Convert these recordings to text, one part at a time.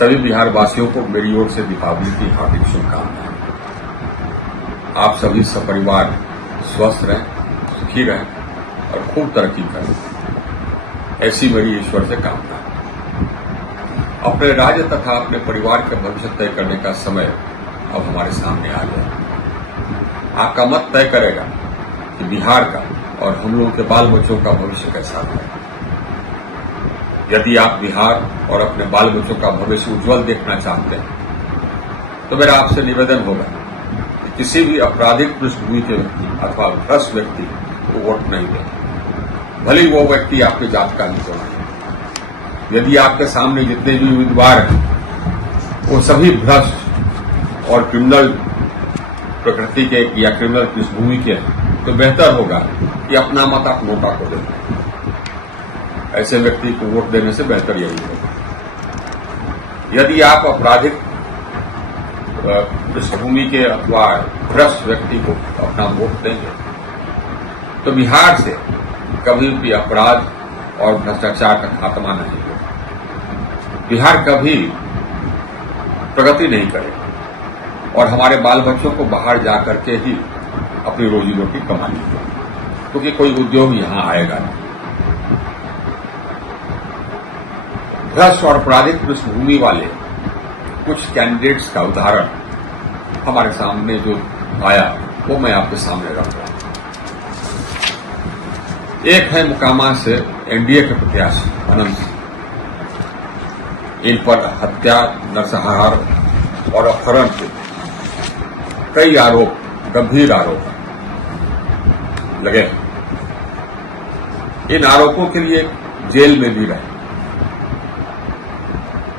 सभी बिहार वासियों को मेरी ओर से दीपावली की हार्दिक शुभकामनाएं। आप सभी सपरिवार स्वस्थ रहें, सुखी रहें और खूब तरक्की करें, ऐसी मेरी ईश्वर से कामना है। अपने राज्य तथा अपने परिवार के भविष्य तय करने का समय अब हमारे सामने आ गया। आपका मत तय करेगा कि बिहार का और हम लोगों के बाल बच्चों का भविष्य कैसा है। यदि आप बिहार और अपने बाल बच्चों का भविष्य उज्जवल देखना चाहते हैं तो मेरा आपसे निवेदन होगा कि किसी भी आपराधिक पृष्ठभूमि के व्यक्ति अथवा भ्रष्ट व्यक्ति को वोट नहीं दें, भले ही वो व्यक्ति आपके जात का ही क्यों नहीं। यदि आपके सामने जितने भी उम्मीदवार हैं वो सभी भ्रष्ट और क्रिमिनल प्रकृति के या क्रिमिनल पृष्ठभूमि के हैं तो बेहतर होगा कि अपना मत आप नोटा को दें। ऐसे व्यक्ति को वोट देने से बेहतर यही होगा। यदि आप आपराधिक पृष्ठभूमि के अथवा भ्रष्ट व्यक्ति को अपना वोट देंगे तो बिहार से कभी भी अपराध और भ्रष्टाचार का खात्मा नहीं होगा। बिहार कभी प्रगति नहीं करेगा और हमारे बाल बच्चों को बाहर जाकर के ही अपनी रोजी रोटी कमानी होगी, क्योंकि कोई उद्योग यहां आएगा नहीं। भ्रष्ट और आपराधिक पृष्ठभूमि वाले कुछ कैंडिडेट्स का उदाहरण हमारे सामने जो आया वो मैं आपके सामने रख रहा हूं। एक है मोकामा से एनडीए के प्रत्याशी अनंत सिंह। इन पर हत्या, नरसंहार और अपहरण के कई आरोप, गंभीर आरोप लगे। इन आरोपों के लिए जेल में भी रहे।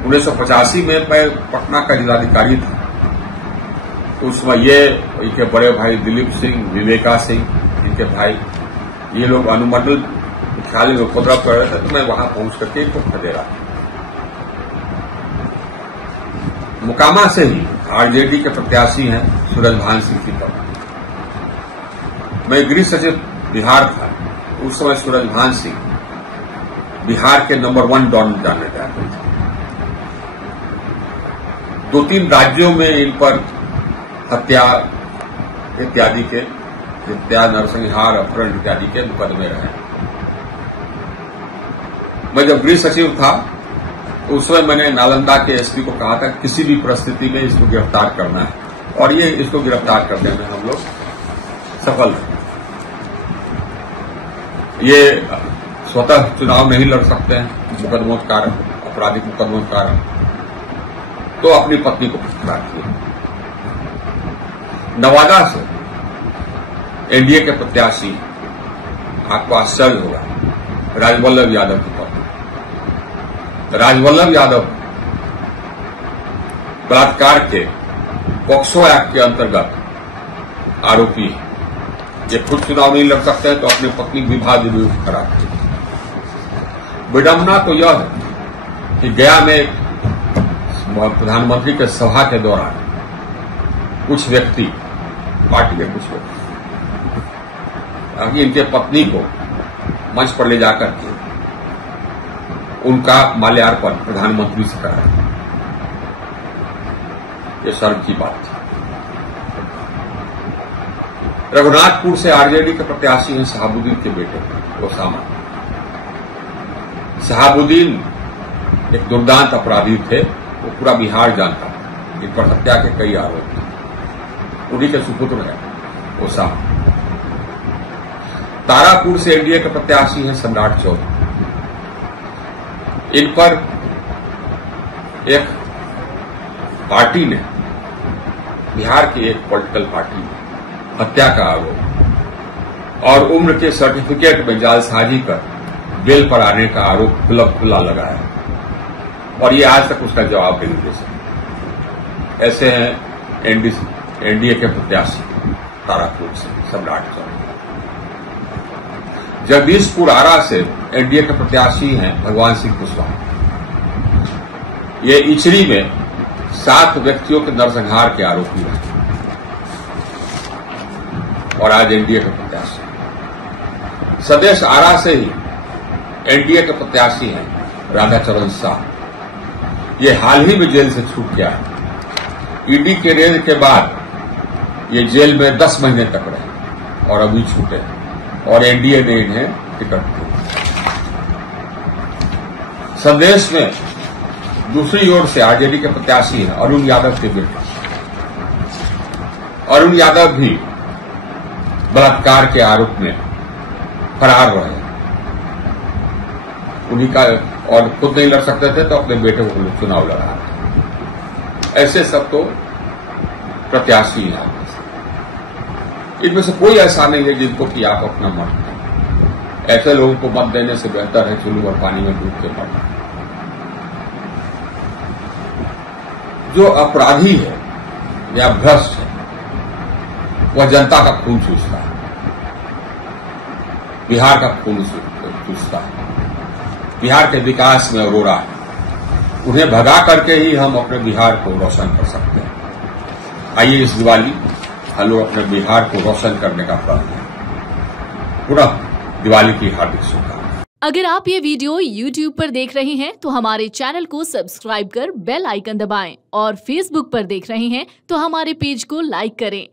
1985 में मैं पटना का जिलाधिकारी था। उस समय ये इनके बड़े भाई दिलीप सिंह, विवेका सिंह, इनके भाई, ये लोग अनुमंडल मुख्यालय में उपद्रव कर रहे थे तो मैं वहां पहुंच करके इनको खदेड़ा। मोकामा से ही आरजेडी के प्रत्याशी हैं सूरजभान सिंह की तरफ। मैं गृह सचिव बिहार था। उस समय सूरजभान सिंह बिहार के नंबर 1 डॉन जाने जाते थे। 2-3 राज्यों में इन पर हत्या इत्यादि के, हत्या, नरसंहार, अपहरण इत्यादि के मुकदमे रहे। मैं जब गृह सचिव था उस समय मैंने नालंदा के एसपी को कहा था किसी भी परिस्थिति में इसको गिरफ्तार करना है, और ये इसको गिरफ्तार करने में हम लोग सफल रहे। ये स्वतः चुनाव नहीं लड़ सकते हैं मुकदमों के कारण, आपराधिक मुकदमों के कारण, तो अपनी पत्नी को गिरफ्तार किया। नवादा से एनडीए के प्रत्याशी, आपको आश्चर्य होगा, राजवल्लभ यादव की पत्नी। राजवल्लभ यादव बलात्कार के पॉक्सो एक्ट के अंतर्गत आरोपी है। ये खुद चुनाव नहीं लड़ सकते हैं तो अपनी पत्नी विवाह विरोध कराते हैं। विडंबना तो यह है कि गया में प्रधानमंत्री के सभा के दौरान कुछ व्यक्ति, पार्टी के कुछ व्यक्ति, इनके पत्नी को मंच पर ले जाकर के उनका माल्यार्पण प्रधानमंत्री से कराया। ये शर्म की बात थी। रघुनाथपुर से आरजेडी के प्रत्याशी हैं शहाबुद्दीन के बेटे ओसामा। शहाबुद्दीन एक दुर्दांत अपराधी थे, वो पूरा बिहार जानता था। इन पर हत्या के कई आरोप थे। उन्हीं के सुपुत्र हैं ओसामा। तारापुर से एनडीए के प्रत्याशी हैं सम्राट चौधरी। इन पर एक पार्टी ने, बिहार की एक पॉलिटिकल पार्टी ने हत्या का आरोप और उम्र के सर्टिफिकेट में जालसाजी कर बेल पर आने का आरोप खुला लगाया, और ये आज तक उसका जवाब नहीं दे सके। ऐसे हैं एनडीए के प्रत्याशी तारापुर से सम्राट चौधरी। जगदीशपुर आरा से एनडीए के प्रत्याशी हैं भगवान सिंह कुशवाहा। ये इचरी में 7 व्यक्तियों के नरसंहार के आरोपी रहे और आज एनडीए के प्रत्याशी। सदेश आरा से ही एनडीए के प्रत्याशी हैं राधाचरण शाह। ये हाल ही में जेल से छूट गया है। ईडी के रेड के बाद ये जेल में 10 महीने तक रहे और अभी छूटे और एनडीए ने इन्हें टिकट दी। संदेश में दूसरी ओर से आरजेडी के प्रत्याशी हैं अरुण यादव के बेटे। अरुण यादव भी बलात्कार के आरोप में फरार रहे, उन्हीं का, और खुद नहीं लड़ सकते थे तो अपने बेटे को चुनाव लड़ा रहे। ऐसे सब तो प्रत्याशी हैं। इनमें से कोई ऐसा नहीं है जिनको कि आप अपना मत दें। ऐसे लोगों को मत देने से बेहतर है चुल्लू और पानी में डूब के मरना। जो अपराधी है या भ्रष्ट है वह जनता का खून चूसता है, बिहार का खून चूसता है, बिहार के विकास में अरोड़ा है। उन्हें भगा करके ही हम अपने बिहार को रोशन कर सकते हैं। आइए इस दिवाली हम लोग अपने बिहार को रोशन करने का प्रण है। पुनः दिवाली की हार्दिक शुभकामनाएं। अगर आप ये वीडियो YouTube पर देख रहे हैं तो हमारे चैनल को सब्सक्राइब कर बेल आइकन दबाएं और Facebook पर देख रहे हैं तो हमारे पेज को लाइक करें।